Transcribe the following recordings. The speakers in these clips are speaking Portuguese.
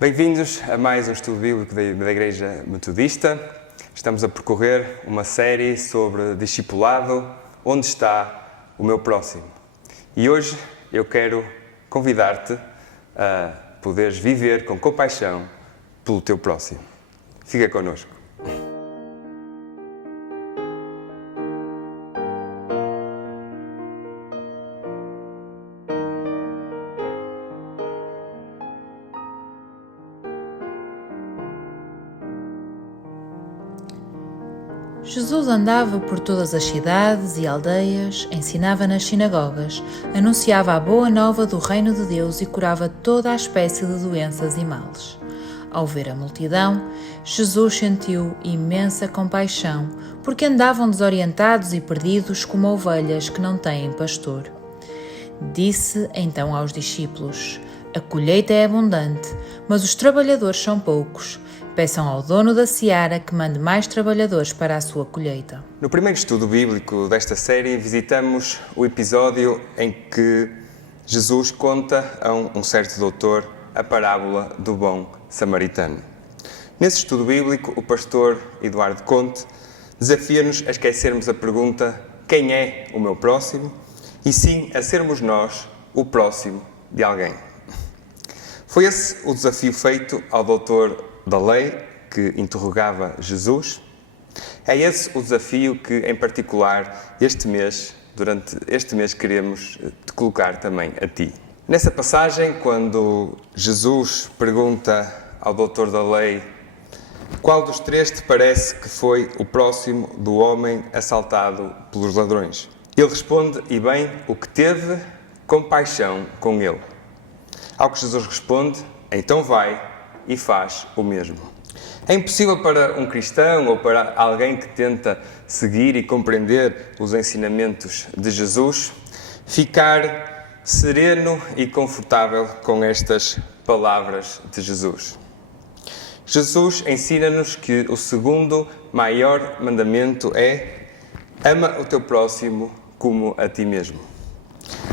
Bem-vindos a mais um estudo bíblico da Igreja Metodista. Estamos a percorrer uma série sobre discipulado, onde está o meu próximo. E hoje eu quero convidar-te a poderes viver com compaixão pelo teu próximo. Fica connosco. Jesus andava por todas as cidades e aldeias, ensinava nas sinagogas, anunciava a boa nova do reino de Deus e curava toda a espécie de doenças e males. Ao ver a multidão, Jesus sentiu imensa compaixão, porque andavam desorientados e perdidos como ovelhas que não têm pastor. Disse então aos discípulos: "A colheita é abundante, mas os trabalhadores são poucos. Peçam ao dono da seara que mande mais trabalhadores para a sua colheita." No primeiro estudo bíblico desta série, visitamos o episódio em que Jesus conta a um certo doutor a parábola do bom samaritano. Nesse estudo bíblico, o pastor Eduardo Conte desafia-nos a esquecermos a pergunta: quem é o meu próximo? E sim a sermos nós o próximo de alguém. Foi esse o desafio feito ao doutor da lei que interrogava Jesus. É esse o desafio que, em particular, durante este mês, queremos te colocar também a ti. Nessa passagem, quando Jesus pergunta ao doutor da lei: qual dos três te parece que foi o próximo do homem assaltado pelos ladrões? Ele responde, e bem, o que teve compaixão com ele. Ao que Jesus responde: então vai e faz o mesmo. É impossível para um cristão ou para alguém que tenta seguir e compreender os ensinamentos de Jesus ficar sereno e confortável com estas palavras de Jesus. Jesus ensina-nos que o segundo maior mandamento é: ama o teu próximo como a ti mesmo.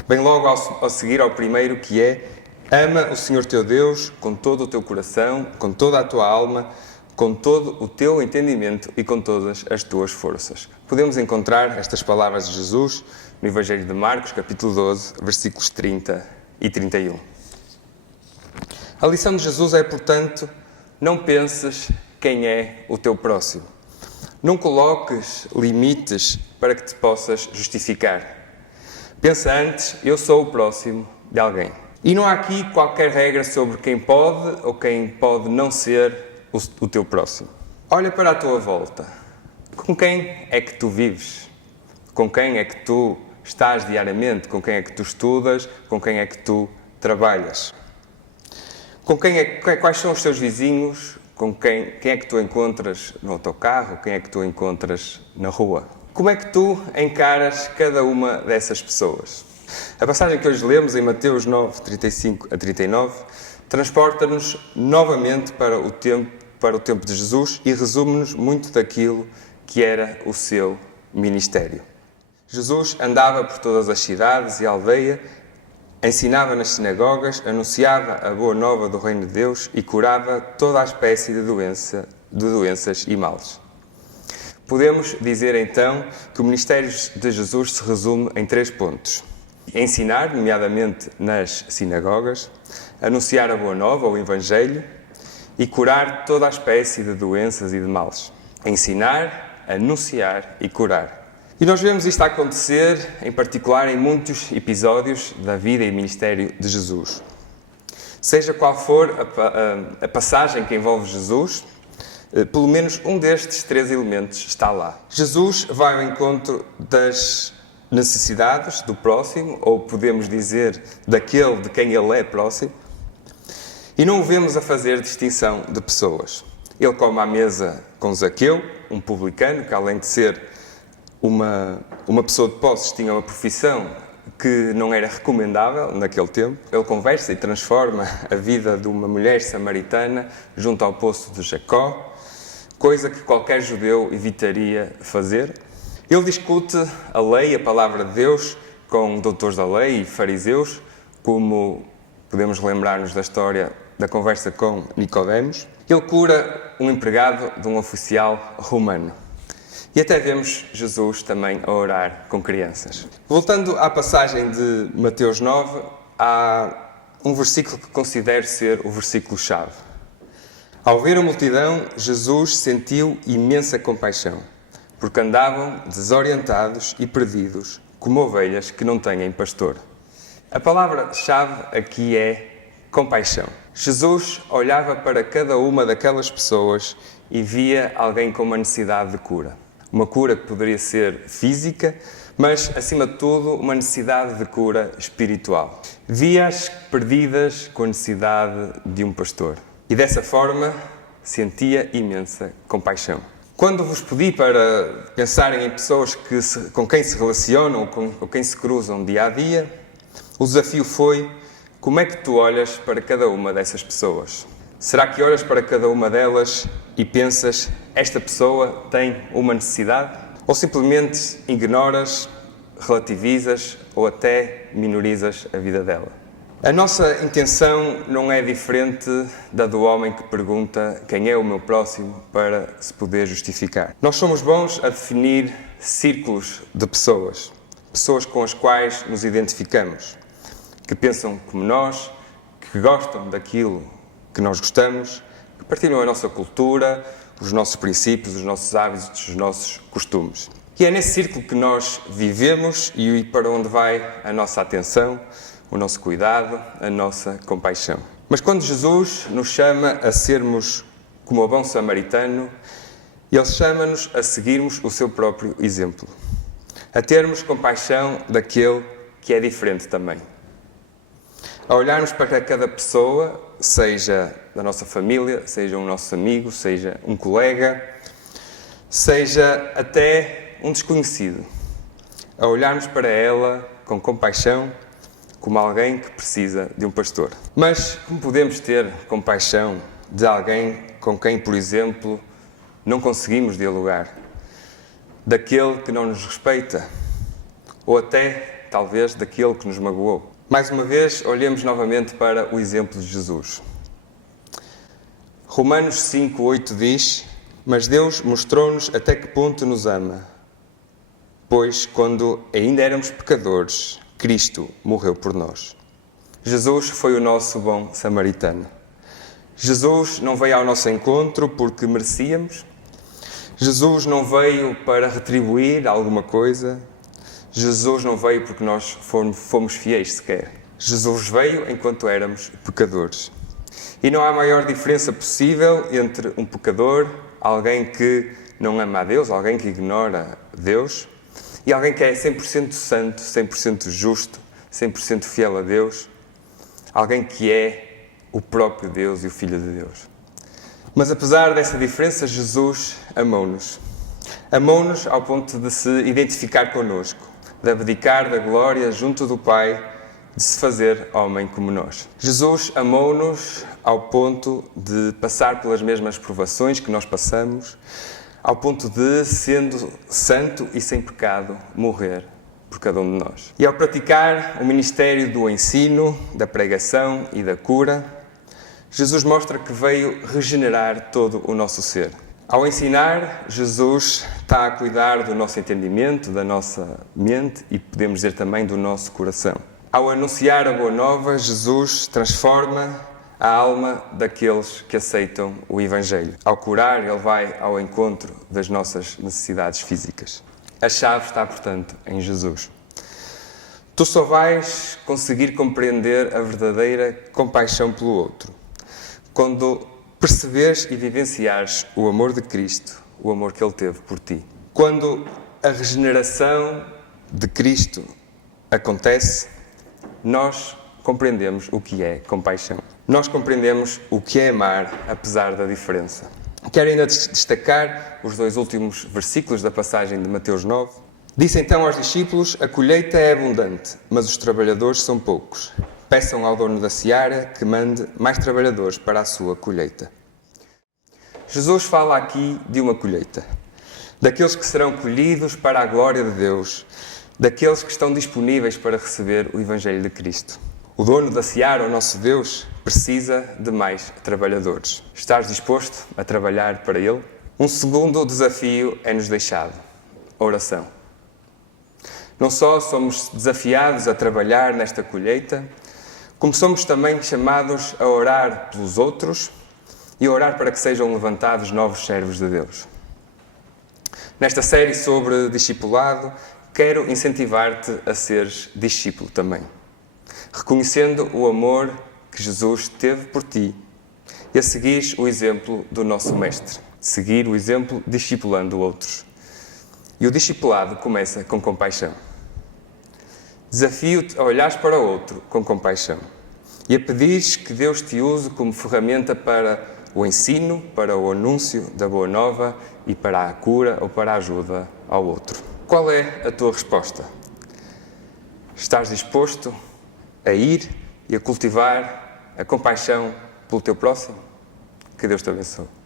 Bem logo ao seguir ao primeiro, que é: ama o Senhor teu Deus com todo o teu coração, com toda a tua alma, com todo o teu entendimento e com todas as tuas forças. Podemos encontrar estas palavras de Jesus no Evangelho de Marcos, capítulo 12, versículos 30 e 31. A lição de Jesus é, portanto, não penses quem é o teu próximo. Não coloques limites para que te possas justificar. Pensa antes: eu sou o próximo de alguém. E não há aqui qualquer regra sobre quem pode ou quem pode não ser o teu próximo. Olha para a tua volta. Com quem é que tu vives? Com quem é que tu estás diariamente? Com quem é que tu estudas? Com quem é que tu trabalhas? Quais são os teus vizinhos? Com quem é que tu encontras no autocarro? Quem é que tu encontras na rua? Como é que tu encaras cada uma dessas pessoas? A passagem que hoje lemos, em Mateus 9, 35 a 39, transporta-nos novamente para o tempo de Jesus e resume-nos muito daquilo que era o seu ministério. Jesus andava por todas as cidades e aldeias, ensinava nas sinagogas, anunciava a boa nova do reino de Deus e curava toda a espécie de doenças e males. Podemos dizer então que o ministério de Jesus se resume em 3 pontos: ensinar, nomeadamente nas sinagogas, anunciar a boa nova, o Evangelho, e curar toda a espécie de doenças e de males. Ensinar, anunciar e curar. E nós vemos isto acontecer, em particular, em muitos episódios da vida e ministério de Jesus. Seja qual for a passagem que envolve Jesus, pelo menos um destes 3 elementos está lá. Jesus vai ao encontro das necessidades do próximo, ou podemos dizer daquele de quem ele é próximo, e não o vemos a fazer distinção de pessoas. Ele come à mesa com Zaqueu, um publicano, que além de ser uma pessoa de posses, tinha uma profissão que não era recomendável naquele tempo. Ele conversa e transforma a vida de uma mulher samaritana junto ao poço de Jacó, coisa que qualquer judeu evitaria fazer. Ele discute a lei, a palavra de Deus, com doutores da lei e fariseus, como podemos lembrar-nos da história da conversa com Nicodemos, ele cura um empregado de um oficial romano. E até vemos Jesus também a orar com crianças. Voltando à passagem de Mateus 9, há um versículo que considero ser o versículo-chave. Ao ver a multidão, Jesus sentiu imensa compaixão, porque andavam desorientados e perdidos, como ovelhas que não têm pastor. A palavra-chave aqui é compaixão. Jesus olhava para cada uma daquelas pessoas e via alguém com uma necessidade de cura. Uma cura que poderia ser física, mas, acima de tudo, uma necessidade de cura espiritual. Via-as perdidas com a necessidade de um pastor. E dessa forma, sentia imensa compaixão. Quando vos pedi para pensarem em pessoas com quem se relacionam ou com quem se cruzam dia a dia, o desafio foi: como é que tu olhas para cada uma dessas pessoas? Será que olhas para cada uma delas e pensas, esta pessoa tem uma necessidade? Ou simplesmente ignoras, relativizas ou até minorizas a vida dela? A nossa intenção não é diferente da do homem que pergunta quem é o meu próximo para se poder justificar. Nós somos bons a definir círculos de pessoas, pessoas com as quais nos identificamos, que pensam como nós, que gostam daquilo que nós gostamos, que partilham a nossa cultura, os nossos princípios, os nossos hábitos, os nossos costumes. E é nesse círculo que nós vivemos e para onde vai a nossa atenção, o nosso cuidado, a nossa compaixão. Mas quando Jesus nos chama a sermos como o bom samaritano, Ele chama-nos a seguirmos o seu próprio exemplo, a termos compaixão daquele que é diferente também. A olharmos para cada pessoa, seja da nossa família, seja um nosso amigo, seja um colega, seja até um desconhecido. A olharmos para ela com compaixão, como alguém que precisa de um pastor. Mas como podemos ter compaixão de alguém com quem, por exemplo, não conseguimos dialogar? Daquele que não nos respeita? Ou até, talvez, daquele que nos magoou? Mais uma vez, olhemos novamente para o exemplo de Jesus. Romanos 5:8 diz: mas Deus mostrou-nos até que ponto nos ama, pois quando ainda éramos pecadores, Cristo morreu por nós. Jesus foi o nosso bom samaritano. Jesus não veio ao nosso encontro porque merecíamos. Jesus não veio para retribuir alguma coisa. Jesus não veio porque nós fomos fiéis sequer. Jesus veio enquanto éramos pecadores. E não há maior diferença possível entre um pecador, alguém que não ama a Deus, alguém que ignora Deus, e alguém que é 100% santo, 100% justo, 100% fiel a Deus, alguém que é o próprio Deus e o Filho de Deus. Mas apesar dessa diferença, Jesus amou-nos. Amou-nos ao ponto de se identificar connosco, de abdicar da glória junto do Pai, de se fazer homem como nós. Jesus amou-nos ao ponto de passar pelas mesmas provações que nós passamos, ao ponto de, sendo santo e sem pecado, morrer por cada um de nós. E ao praticar o ministério do ensino, da pregação e da cura, Jesus mostra que veio regenerar todo o nosso ser. Ao ensinar, Jesus está a cuidar do nosso entendimento, da nossa mente e podemos dizer também do nosso coração. Ao anunciar a Boa Nova, Jesus transforma a alma daqueles que aceitam o Evangelho. Ao curar, Ele vai ao encontro das nossas necessidades físicas. A chave está, portanto, em Jesus. Tu só vais conseguir compreender a verdadeira compaixão pelo outro quando perceberes e vivenciares o amor de Cristo, o amor que Ele teve por ti. Quando a regeneração de Cristo acontece, nós compreendemos o que é compaixão. Nós compreendemos o que é amar, apesar da diferença. Quero ainda destacar os 2 últimos versículos da passagem de Mateus 9. Disse então aos discípulos: a colheita é abundante, mas os trabalhadores são poucos. Peçam ao dono da seara que mande mais trabalhadores para a sua colheita. Jesus fala aqui de uma colheita, daqueles que serão colhidos para a glória de Deus, daqueles que estão disponíveis para receber o Evangelho de Cristo. O dono da seara, o nosso Deus, precisa de mais trabalhadores. Estás disposto a trabalhar para Ele? Um segundo desafio é-nos deixado: a oração. Não só somos desafiados a trabalhar nesta colheita, como somos também chamados a orar pelos outros e a orar para que sejam levantados novos servos de Deus. Nesta série sobre discipulado, quero incentivar-te a seres discípulo também, reconhecendo o amor que Jesus teve por ti e a seguires o exemplo do nosso Mestre, seguir o exemplo discipulando outros. E o discipulado começa com compaixão. Desafio-te a olhares para o outro com compaixão e a pedires que Deus te use como ferramenta para o ensino, para o anúncio da Boa Nova e para a cura ou para a ajuda ao outro. Qual é a tua resposta? Estás disposto a ir e a cultivar a compaixão pelo teu próximo? Que Deus te abençoe.